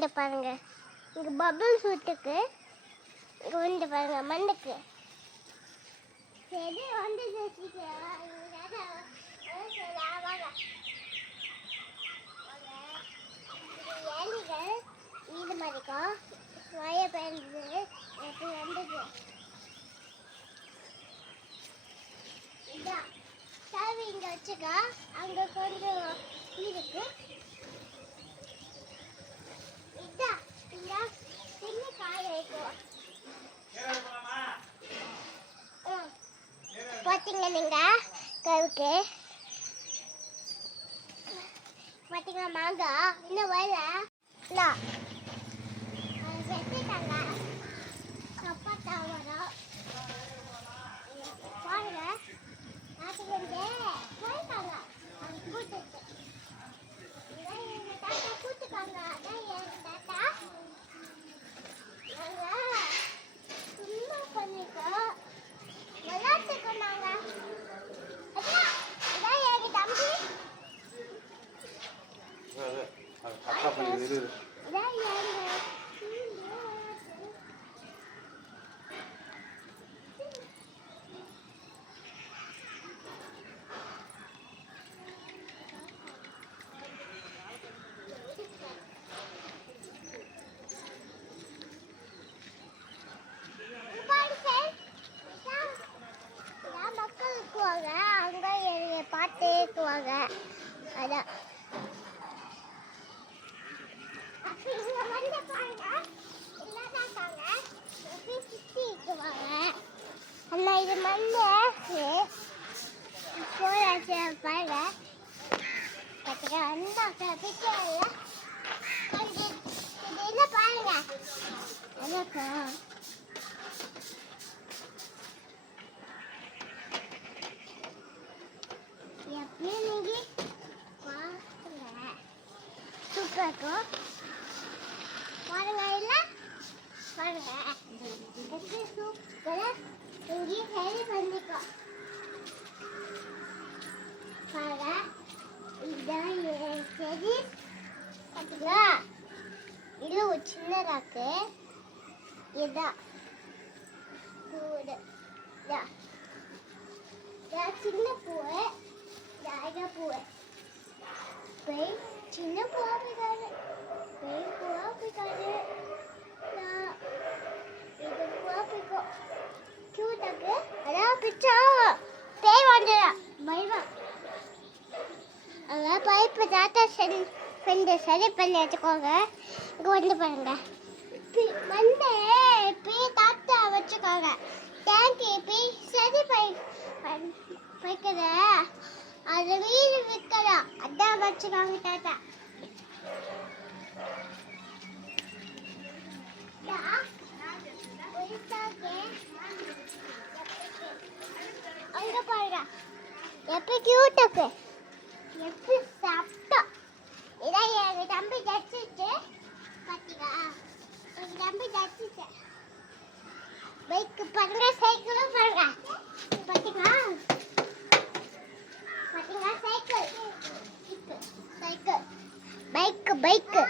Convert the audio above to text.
வந்து பாருங்க, இங்கே பபிள்ஸ் விட்டுக்கு, இங்கே வந்து பாருங்க மண்ணுக்கு. சரி வந்து ஏலிகள் இது மாதிரிக்கும் வய பயந்து எப்படி வந்தது. இதான் சாவி இங்கே வச்சுக்கா, அங்கே கொஞ்சம் இருக்கு. இதான் இந்த சின்ன காய வைக்கும். பார்த்தீங்க நீங்கள் கவுக்கு பார்த்தீங்களா மாங்காய் இன்னும் வரல. இல்லை வெட்டிட்டாங்க, சப்பாத்தா வரும் பாருங்க. நாட்டுக்கு வந்து போயிருக்காங்க அவங்க கூட்டுட்டு. இதான் எங்கள் தாத்தா கூட்டுக்காங்க. அதான் எங்கள் தாத்தா நாங்கள் சும்மா பண்ணிக்கோம் விளையாட்டுக்கு. நாங்கள் இதான் எங்கள் தம்பி. இதான் எங்கள் மக்கள் இருக்குவாங்க, அங்கே பார்த்தே இருக்குவாங்க. அதான் வந்து பாருங்க இல்லாதாங்க சுற்றி இருக்குவாங்க. அண்ணா இது மண்ணு போயாச்சு பாருங்க. கற்றுக்க வந்தாக்க பிச்சைல கொஞ்சம் இது என்ன பாருங்க. எனக்கா எப்பயும் நீங்கள் பாருங்க சூப்பராக இருக்கும். பாருங்க இல்லை பாருங்க எப்படி சூப்பராக இங்கே சரி பண்ணிக்கோ. பாருங்க இதுதான் சரி பார்த்தீங்களா. இது ஒரு சின்ன ராக்கு. இதுதான் பூடு. சின்ன பூவு அழகா பூவு. பெய் சின்ன பூவா போய்க்காது, பெய் பூவா போய்க்காது. இது பூவா போய்க்கும் கியூட்டாக்கு. அதான் பிச்சா பேய் வந்துடும் பயமா. அங்கே பைப்பு தாத்தா ஃப்ரெண்டு சரி பண்ணி வச்சுக்கோங்க. இங்கே வந்து பாருங்க மண்ணு பேய் தாத்தா வச்சுக்கோங்க. டேங்கி பேய் சரி வைக்கிற அது வீடு விற்கலாம். அதான் வச்சுக்காங்க தாத்தா. அங்க பாருங்க எப்படி கியூட்டாக்கு, எப்படி சாப்பிட்டா. இதான் எங்க தம்பி தச்சுட்டு பார்த்தீங்களா. எங்க தம்பி தச்சுட்டு பைக்கு பாருங்க, சைக்கிளும் பாருங்க. பார்த்தீங்களா பார்த்தீங்களா சைக்கிள் சைக்கிள் பைக்கு பைக்கு